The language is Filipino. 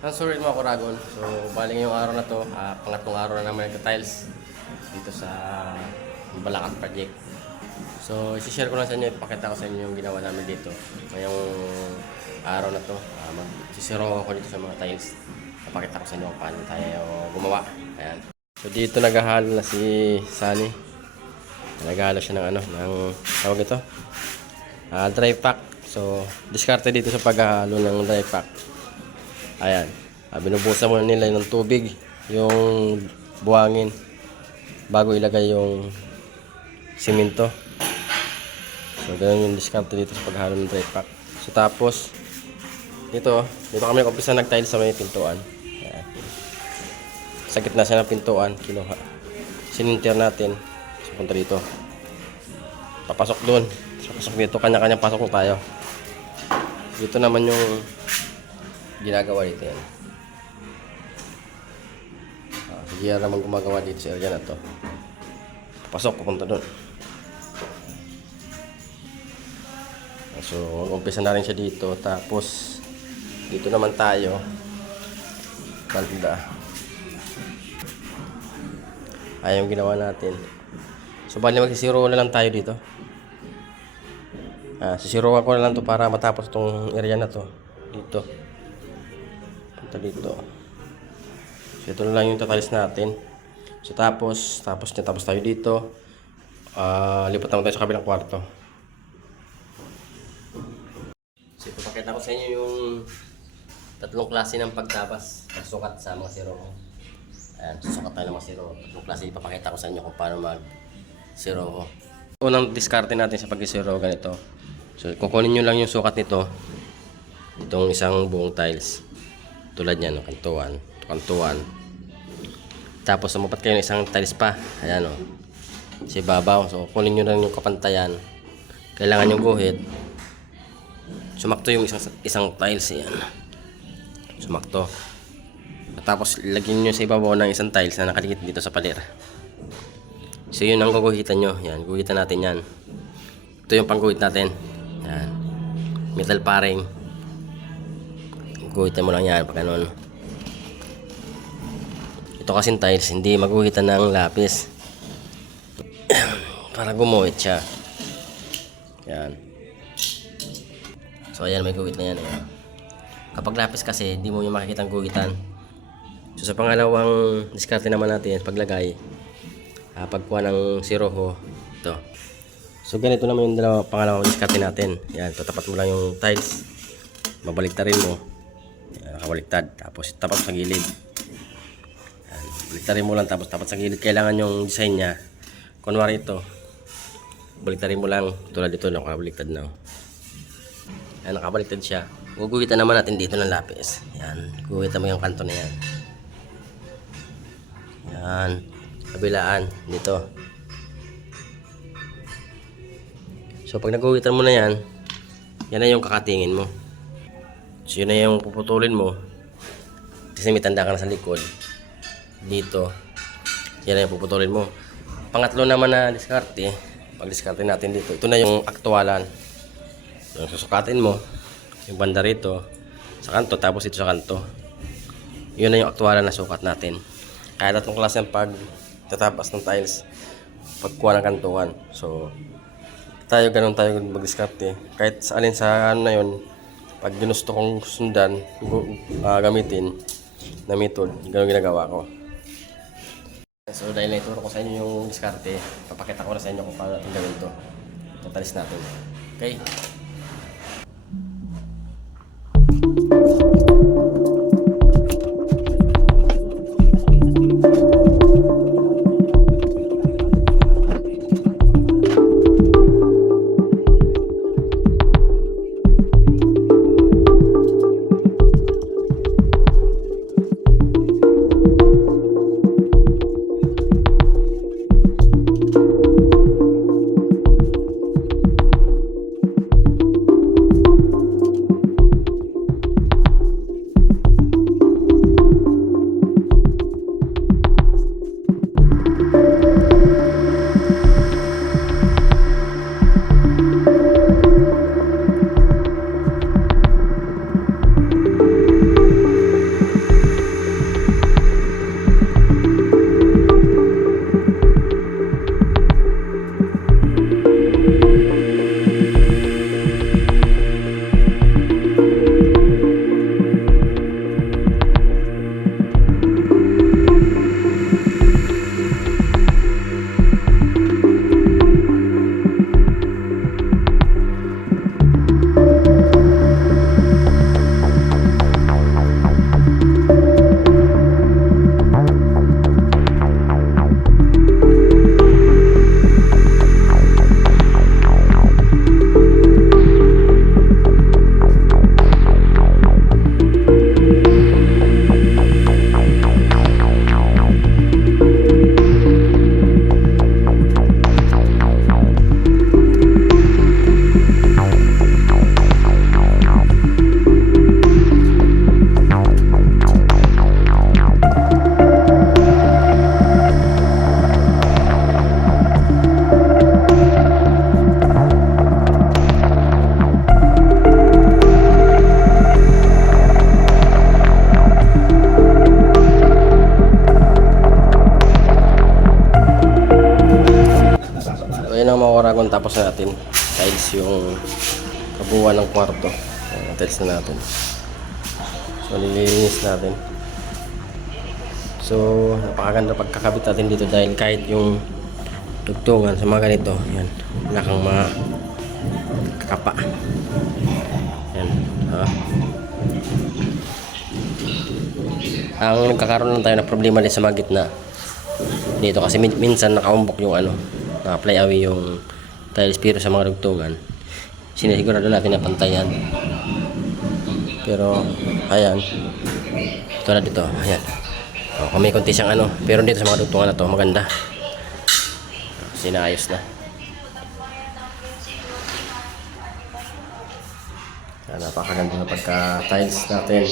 Ang sulit mo ako, Ragon. So, bali ngayong araw na to, ah, pangatlong araw na naman nagka-tiles dito sa Balakat Project. So, isi-share ko lang sa inyo, ipakita ko sa inyo yung ginawa namin dito. Ngayong araw na to, uh, magsisiro ako dito sa mga tiles. Ipakita ko sa inyo kung paano tayo gumawa. Ayan. So, dito naghahalo na si Sunny. Naghahalo siya ng ano, ng tawag ito? Ah, dry pack. So, diskarte dito sa paghahalo ng dry pack. Ayan. Ah, binubusan muna nila ng tubig, yung buhangin, bago ilagay yung simento. So, ganun yung diskarte dito sa paghalo ng dry pack. So, tapos, dito, dito kami nag-umpisa nag-tile sa may pintuan. Ayan. Sa gitna siya ng pintuan, kinuha. Sininter natin. So, punta dito. Papasok doon. So, pasok dito, kanya-kanya pasok tayo. Dito naman yung ginagawa dito yan. Ah, si Gia naman gumagawa dito sa area na to. Pasok, pupunta doon. So, umpisa na rin siya dito. Tapos, dito naman tayo. Banda. Ayaw yung ginawa natin. So, bali magsisiro na lang tayo dito. Ah, sisiruan ko na lang to para matapos tong area na to. Dito. Punta dito. So, ito na lang yung tatalis natin. So, tapos, tapos niya, tapos tayo dito. Ah, lipat naman tayo sa kabilang kwarto. So, ito pakita ko sa inyo yung tatlong klase ng pagtabas, pagsukat sa mga siro ko. Ayan, susukat tayo ng mga siro. Tatlong klase, ipapakita ko sa inyo kung paano mag ko. Unang diskarte natin sa pag-siro ganito. So, kukunin nyo lang yung sukat nito. Itong isang buong tiles. Tulad niyan, no, kantuan. Kantuan. Tapos, sumapat kayo ng isang tiles pa. Ayan, o. Si babaw. So, kunin nyo lang yung kapantayan. Kailangan yung guhit. Sumakto yung isang, isang tiles. Ayan. Sumakto. Tapos, lagyan nyo sa ibabaw ng isang tiles na nakalikit dito sa pader. So, yun ang guguhitan nyo. Yan, guhitan natin yan. Ito yung pangguhit natin. Yan. Metal paring. Guhitan mo lang yan pag ganun. Ito kasing tiles, hindi maguhitan ng lapis. Para gumuhit siya. Yan. So, ayan, may guhit na yan. Ayan. Kapag lapis kasi, hindi mo yung makikita ang guhitan. So, sa pangalawang diskarte naman natin, paglagay, uh, pagkuha ng siroho, ito. So, ganito naman yung dalawa, pangalawang diskarte natin. Yan, tatapat mo lang yung tiles. Babaliktarin mo. Yan, nakabaliktad. Tapos, tapat sa gilid. Yan, baliktarin mo lang, tapos tapat sa gilid. Kailangan yung design niya. Kunwari ito, baliktarin mo lang. Tulad ito, nakabaliktad na. Yan, nakabaliktad siya. Guguhitan naman natin dito ng lapis. Yan, guguhitan mo yung kanto na yan. Yan, kabilaan, dito. So, pag naguhitan mo na yan, yan na yung kakatingin mo. So, yun na yung puputulin mo. Kasi may tanda ka na sa likod. Dito. Yan na yung puputulin mo. Pangatlo naman na diskarte. Pag diskarte natin dito. Ito na yung aktualan. Yung susukatin mo. Yung banda rito. Sa kanto. Tapos ito sa kanto. Yun na yung aktualan na sukat natin. Kaya tatlong klase ang pag tatapas ng tiles. Pagkuha ng kantuan. So, tayo ganun tayo mag-diskarte. Kahit sa alin sa ano na yun, pag ginusto kong sundan, ah, gamitin na method, ganun ginagawa ko. So dahil naituro ko sa inyo yung diskarte, papakita ko na sa inyo kung paano natin gawin to. Tatalis natin. Okay? Tapos na natin. Tiles yung kabuuan ng kwarto. Ayan, tiles na natin. So, nililinis natin. So, napakaganda pagkakabit natin dito dahil kahit yung tugtungan sa mga ganito, yan, wala kang mga kakapa. Yan, ha? Ang nagkakaroon lang tayo ng problema din sa mga gitna. Dito kasi min- minsan nakaumbok yung ano, naka-fly away yung tiles pero sa mga dugtungan. Sinisigurado natin na pantayan. Pero, ayan. Na dito, ayan. O, kung may konti siyang ano, pero dito sa mga dugtungan na to, maganda. Sinaayos na. Ayan, napakaganda na pagka-tiles natin.